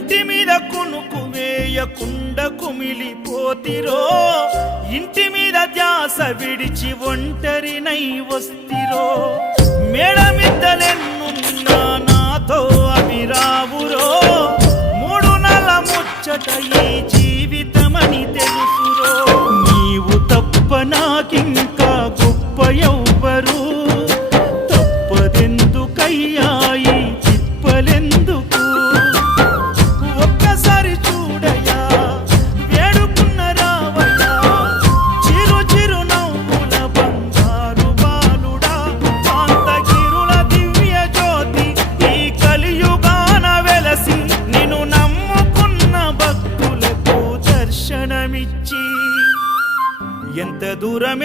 కంటి మీద కునుకు వేయకుండా కుమిలిపోతిరో ఇంటి మీద ధ్యాస విడిచి ఒంటరినై వస్తిరో మేడమిద్దలెన్నున్నా నాతో అవి రావురో మూడు నెల ముచ్చట ఈ జీవితమని తెలుసురో నీవు తప్ప నాకింకా గొప్ప ఎవ్వరు తప్పదెందుకయ్యా ఈ తిప్పలెందుకు ఒక్కసారి చూడయ్యా వేడుకున్న రావయ్యా చిరు చిరు నవ్వుల బంగారు బాలుడా కాంతగిరుల దివ్య జ్యోతి ఈ కలియుగాన వెలసి నిన్ను నమ్ముకున్న భక్తులకు దర్శనమిచ్చి ఎంత దూరం